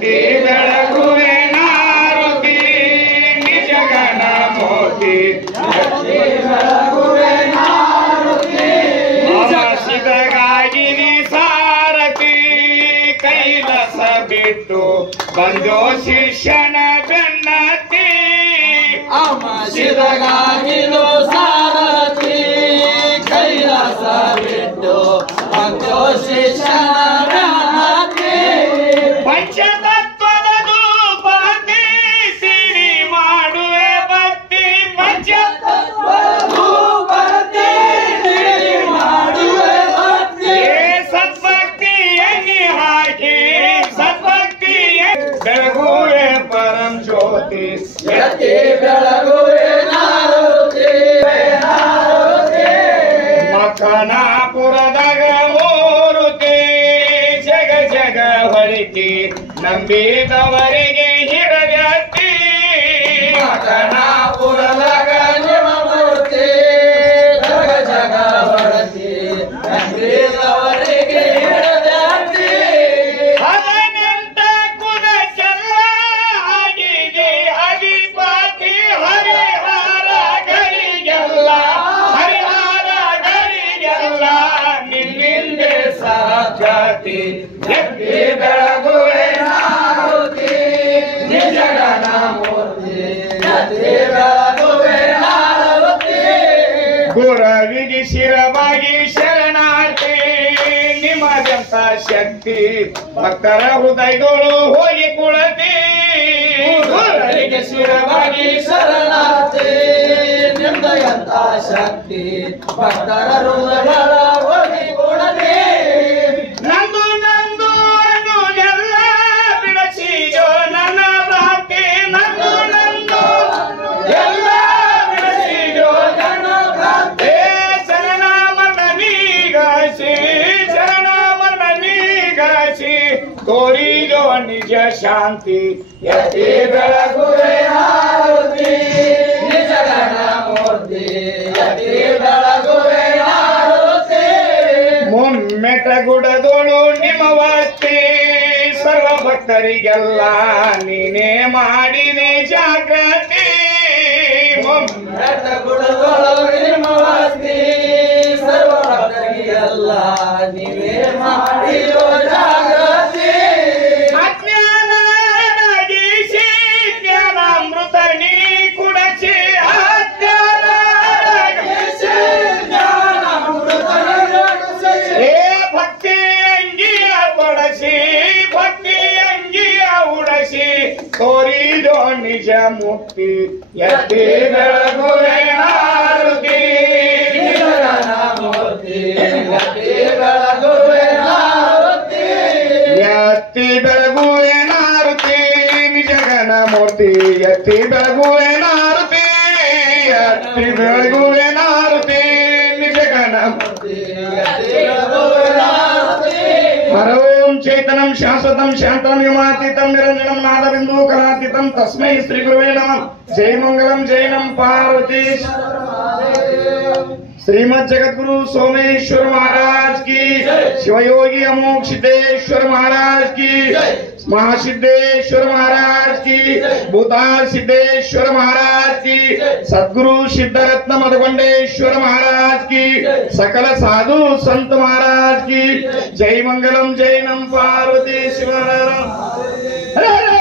ಎತ್ತಿ ಬೆಳಗುವೆ ನಾರುತಿ ನಿಜ ಗಣ ಮೋತಿ ಸಿದಗಾಗಿನಿ ಸಾರಥಿ ಕೈಲಾಸ ಬಿಟ್ಟು ಬಂದೋ ಶಿಷ್ಯನ ಬೆನ್ನತ್ತಿ ಸಿದಗಾಗಿಲು ಸಾರಥಿ ಕೈಲಾಸ ಬಿಟ್ಟು ಬಂದೋ ಶಿಷ್ಯನ ಬೆನ್ನತ್ತಿ ಪಂಚತತ್ವದ ಧೂಪತಿ ಸಿರಿ ಮಾಡುವೆ ಭಕ್ತಿ ಪಂಚತತ್ವದ ಧೂಪತಿ ಸಿರಿ ಮಾಡುವೆ ಭಕ್ತಿ ಸದ್ಭಕ್ತಿ ಎಣ್ಣೆ ಹಾಕಿ ಸದ್ಭಕ್ತಿ ಬೆಳಗುವೆ ಪರಂ ಜ್ಯೋತಿ ಎತ್ತಿ ಬೆಳಗುವೆ ನಾರುತಿ ಮಖನಾಪುರದಾಗ ಮೂರುತಿ ಜಗ ಜಗ ಹೊಳಿತಿ ನಂಬಿದವರಿಗೆ ಹಿಡವ್ಯಾತಿ ಮಖನಾಪುರದಾಗ ನಿಮ್ಮ ಮೂರ್ತಿ ಜಗ ಜಗ ಹೊರತಿ ನಂಬಿದವರಿಗೆ ಹಿಡದ್ಯಾತಿ ಹದನೆಂಟ ಕುಲಕ್ಕೆಲ್ಲ ಆಗಿದೆ ಅಧಿಪತಿ ಹರಿಹರಗಳಿಗೆಲ್ಲ ಹರಿಹರಗಳಿಗೆಲ್ಲ ನಿನ್ನಿಂದೆ ಸಾಧ್ಯಾತಿ ಎತ್ತಿ ಬೆಳಗುವೆ ನಾರುತಿ ನಿಜ ಗಣ ಮೂರ್ತಿ ಎತ್ತಿ ಬೆಳಗುವೆ ನಾರುತಿ ಗುರವಿಗೆ ಶಿರವಾಗಿ ಶರಣಾರ್ಥಿ ನಿಮಗಂತ ಶಕ್ತಿ ಭಕ್ತರ ಹೃದಯದೋಳು ಹೋಗಿ ಕುಳತಿ ಗುರುಗಳಿಗೆ ಶಿರವಾಗಿ ಶರಣಾರ್ಥಿ ನಿಮ್ದಯಂತ ಶಕ್ತಿ ಭಕ್ತರ ಹೃದಯಗಳ ಹೋಗಿ ಕೊಡಲಿ ನಂದು ನಂದು ಅನ್ನೋದೆಲ್ಲ ಬಿಡಸಿಯೋ ನನ್ನ ಭಕ್ತಿ ನಂದು ನಂದು ಎಲ್ಲ ಬಿಡಸಿಯೋ ಜನ ಭಕ್ತಿ ಶರಣ ಮನ ನೀಗಾಸಿ ಶರಣ ಮನ ನೀಗಾಸಿ ತೋರಿದೋ ನಿಜ ಶಾಂತಿ ಎತ್ತಿ ಬೆಳಗುವೆ ನಾರುತಿ ನಿಜ ಗಣ ಮೂರ್ತಿ ಎತ್ತಿ ಬೆಳಗುವೆ ನಾರುತಿ ಮೊಮ್ಮೆಟಗುಡದೋಳು ನಿಮವತ್ತಿ ಸರ್ವ ಭಕ್ತರಿಗೆಲ್ಲ ನೀನೇ ಮಾಡಿದೆ ಜಾಗೃತಿ ಬೆಟ್ಟಗುಡದೊಳು ನಿರ್ಮವಸ್ತಿ ಸರ್ವ ಭಕ್ತರಿಗೆಲ್ಲ ನೀವೇ ಮಾಡಿರೋ ಜಾಗೃತಿ ಅಜ್ಞಾನ ನಗಿಸಿ ಜ್ಞಾನಾಮೃತ ನೀ ಕುಡಸಿ ಅಜ್ಞಾನ ನಗಿಸಿ ಏ ಭಕ್ತಿ ಅಂಗಿಯ ತೊಡಸಿ ಭಕ್ತಿ ಅಂಗಿಯ ಉಡಸಿ ತೋರಿದೋ ನಿಜ ಮುಕ್ತಿ ಎತ್ತಿ ಬೆಳಗುವೆ ನಾರುತಿ ಮೂರ್ತಿ ಎತ್ತಿ ಬೆಳಗುವೆ ನಾರುತಿ ಎತ್ತಿ ಬೆಳಗುವೆ ನಾರುತಿ ನಿಜ ಗಣ ಮೂರ್ತಿ ಎತ್ತಿ ಬೆಳಗುವೆ ನಾರುತಿ ಎತ್ತಿ ಬೆಳಗುವೆ ನಾರುತಿ ನಿಜ ಗಣ ಹರ ಓಂ ಚೇತನಂ ಶಾಶ್ವತಂ ಶಾಂತಂ ವಿಮಾತೀತಂ ನಿರಂಜನಂ ನಾದಬಿಂದು ಕಲಾತೀತಂ ತಸ್ಮೈ ಶ್ರೀ ಗುರುವೇ ನಮಃ ಜೈ ಮಂಗಲಂ ಜೈ ನಂ ಪಾರ್ವತಿ श्रीमद जगतगुरु सोमेश्वर महाराज की शिवयोगी अमोघ सिद्धेश्वर महाराज की महासिद्धेश्वर महाराज की भूताल सिद्धेश्वर महाराज की सद्गुरु सिद्धरत्न मधुगंडेश्वर महाराज की सकल साधु संत महाराज की जय मंगलम जय नम पार्वती शिव हर हर